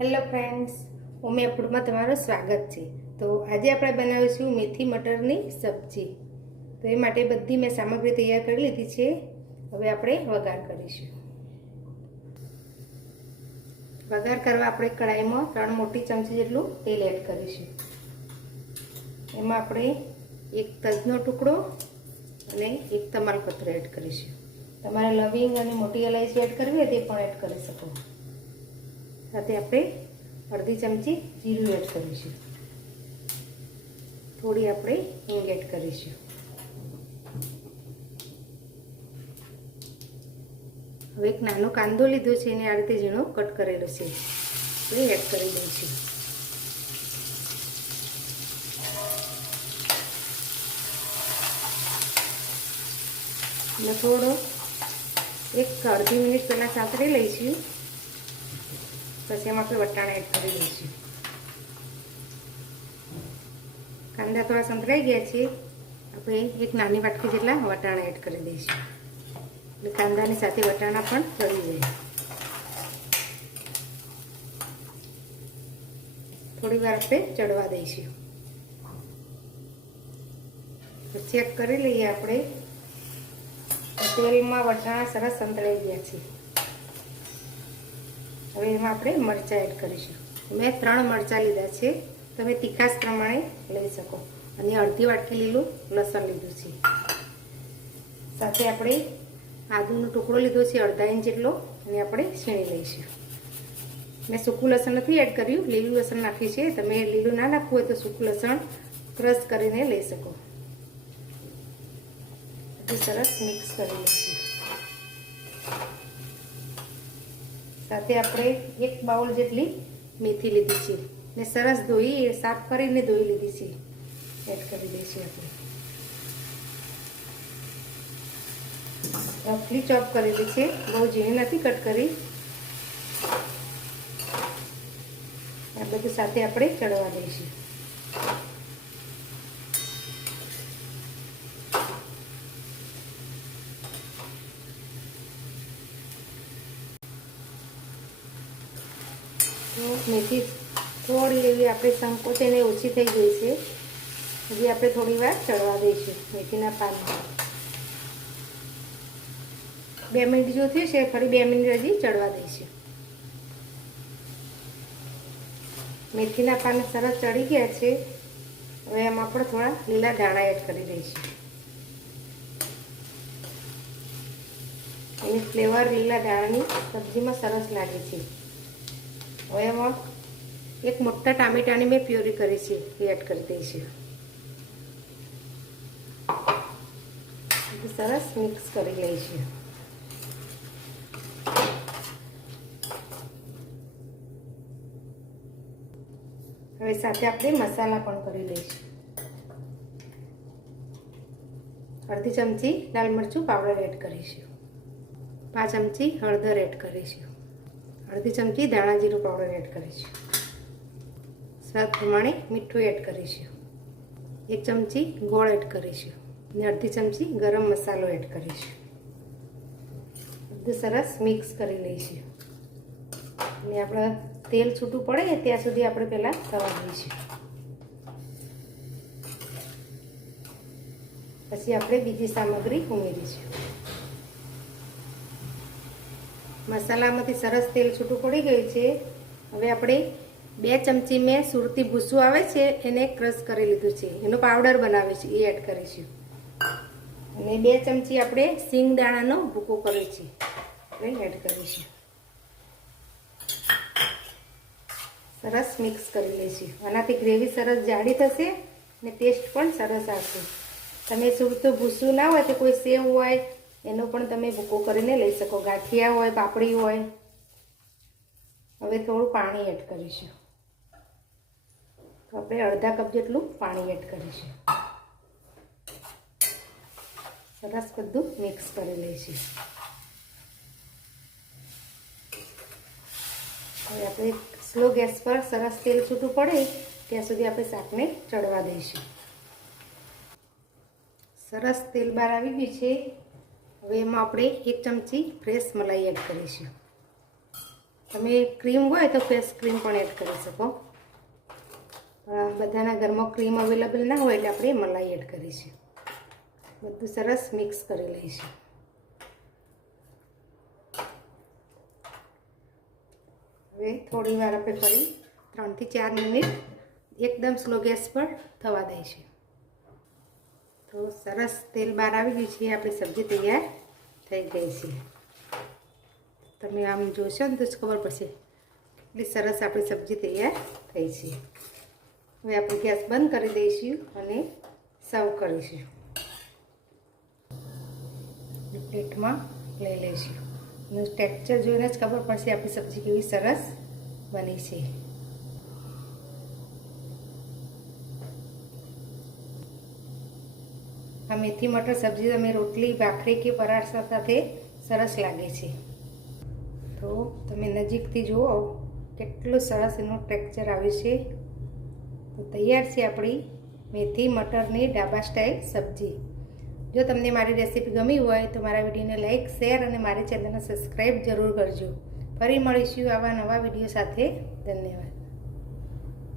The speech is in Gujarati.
હેલો ફ્રેન્ડ્સ ઉમે ફૂડમાં તમારું સ્વાગત છે. તો આજે આપણે બનાવીશું મેથી મટરની સબ્જી. તો એ માટે બધી મેં સામગ્રી તૈયાર કરી લીધી છે. હવે આપણે વઘાર કરીશું. વઘાર કરવા આપણે કઢાઈમાં ત્રણ મોટી ચમચી જેટલું તેલ એડ કરીશું. એમાં આપણે એક તજનો ટુકડો અને એક તમાલપત્ર એડ કરીશું. તમારે લવિંગ અને મોટી ઇલાયચી એડ કરવી હોય તે પણ એડ કરી શકો. સાથે આપણે અડધી ચમચી જીરું એડ કરીશું. થોડી આપણે હિંગ એડ કરીશું. હવે એક નાનો કાંદો લીધો છે, એને આ રીતે ઝીણો કટ કરેલો છે. એ એડ કરી દઈશું. અને થોડો એક અડધી મિનિટ પહેલાં સાતરી લઈશું. પછી એમાં આપણે વટાણા એડ કરી દઈશું. કાંદા થોડા સંતરાઈ ગયા છે. આપણે એક નાની વાટકી જેટલા વટાણા એડ કરી દઈશું. એટલે કાંદાની સાથે વટાણા પણ ચડી જાય. થોડી વાર આપણે ચડવા દઈશું. ચેક કરી લઈએ આપણે. તેલમાં વટાણા સરસ સંતળાઈ ગયા છે. હવે એમાં આપણે મરચાં એડ કરીશું. મેં ત્રણ મરચાં લીધા છે. તમે તીખાસ પ્રમાણે લઈ શકો. અને અડધી વાટકી લીલું લસણ લીધું છે. સાથે આપણે આદુનો ટુકડો લીધો છે, અડધા ઇંચ જેટલો, અને આપણે છીણી લઈશું. મેં સૂકું લસણ નથી એડ કર્યું. લીલું લસણ નાખ્યું છે. તમે લીલું ના નાખવું હોય તો સૂકું લસણ ક્રશ કરીને લઈ શકો. સરસ મિક્સ કરી લઈશું સાથે આપણે એક બાઉલ જેટલી મેથી લીધી છે. ને સરસ ધોઈ, સાફ કરીને ધોઈ લીધી છે. એડ કરી દઈશું આપણે. રફલી ચોપ કરેલી છે. બહુ ઝીણી નથી કટ કરી. આ બધું સાથે આપણે ચડવા દઈશું. મેથી થોડી એવી આપણે સંકોચેને ઓછી થઈ ગઈ છે. હજી આપણે થોડી વાર ચડવા દઈશું મેથીના પાનમાં. બે મિનિટ જો થયું છે ફરી બે મિનિટ હજી ચડવા દઈશું. મેથીના પાન સરસ ચડી ગયા છે. હવે એમાં આપણે થોડા લીલા ધાણા એડ કરી દઈશું. એની ફ્લેવર લીલા ધાણાની સબ્જીમાં સરસ લાગે છે. હવે એમાં એક મોટા ટામેટાની મેં પ્યોરી કરી છે, એ એડ કરી દઈશું સરસ મિક્સ કરી લઈશું હવે સાથે આપણે મસાલા પણ કરી લઈશું અડધી ચમચી લાલ મરચું પાવડર એડ કરીશું પાંચ ચમચી હળદર એડ કરીશું અડધી ચમચી ધાણા જીરું પાવડર એડ કરીશું. સ્વાદ પ્રમાણે મીઠું એડ કરીશું. એક ચમચી ગોળ એડ કરીશું અને અડધી ચમચી ગરમ મસાલો એડ કરીશું. બધું સરસ મિક્સ કરી લઈશું. અને આપણે તેલ છૂટું પડે ત્યાં સુધી આપણે પહેલાં થવા દઈશું પછી આપણે બીજી સામગ્રી ઉમેરીશું. મસાલામાંથી સરસ તેલ છૂટું પડી ગયું છે. હવે આપણે બે ચમચી મેં સુરતી ભૂસું આવે છે, એને ક્રશ કરી લીધું છે. એનો પાવડર બનાવે છે એ એડ કરીશું. અને બે ચમચી આપણે સિંગ દાણાનો ભૂકો કર્યો છે. એ એડ કરીશું. સરસ મિક્સ કરી લઈશું. આનાથી ગ્રેવી સરસ જાડી થશે અને ટેસ્ટ પણ સરસ આવશે. તમે સુરતું ભૂસું ના હોય તો કોઈ સેવ હોય એનો પણ તમે ભૂકો કરીને લઈ શકો. ગાંઠિયા હોય, પાપડી હોય. હવે થોડું પાણી એડ કરીશું. આપણે અડધા કપ જેટલું પાણી એડ કરીશું. સરસ બધું મિક્સ કરી લઈશું. હવે આપણે સ્લો ગેસ પર સરસ તેલ છૂટું પડે, ત્યાં સુધી આપણે શાકને ચડવા દઈશું. સરસ તેલ બહાર આવી ગયું છે. હવે એમાં આપણે એક ચમચી ફ્રેશ મલાઈ એડ કરીશું. તમે ક્રીમ હોય તો ફ્રેશ ક્રીમ પણ એડ કરી શકો. પણ બધાના ઘરમાં ક્રીમ અવેલેબલ ના હોય એટલે આપણે મલાઈ એડ કરીશું. બધું સરસ મિક્સ કરી લઈશું. હવે થોડી વાર આપણે ફરી ત્રણથી ચાર મિનિટ એકદમ સ્લો ગેસ પર થવા દઈશું. તો સરસ તેલ બહાર આવી ગયું છે, આપણી સબ્જી તૈયાર થઈ ગઈ છે. તમે આમ જોશો ને તો જ ખબર પડશે એટલી સરસ આપણી સબ્જી તૈયાર થઈ છે. હવે આપણે ગેસ બંધ કરી દઈશું અને સર્વ કરીશું. પ્લેટમાં લઈ લઈશું. એનું ટેક્સચર જોઈને જ ખબર પડશે આપણી સબ્જી કેવી સરસ બની છે. આ મેથી મટર સબ્જી તમે રોટલી, ભાખરી કે પરાઠા સાથે સરસ લાગે છે. તો તમે નજીકથી જુઓ કેટલું સરસ એનું ટેક્ચર આવ્યું છે. તો તૈયાર છે આપણી મેથી મટરની ડાબા સ્ટાઇલ સબ્જી. જો તમને મારી રેસીપી ગમી હોય તો મારા વિડીયોને લાઇક, શેર અને મારી ચેનલને સબસ્ક્રાઈબ જરૂર કરજો. ફરી મળીશું આવા નવા વીડિયો સાથે. ધન્યવાદ.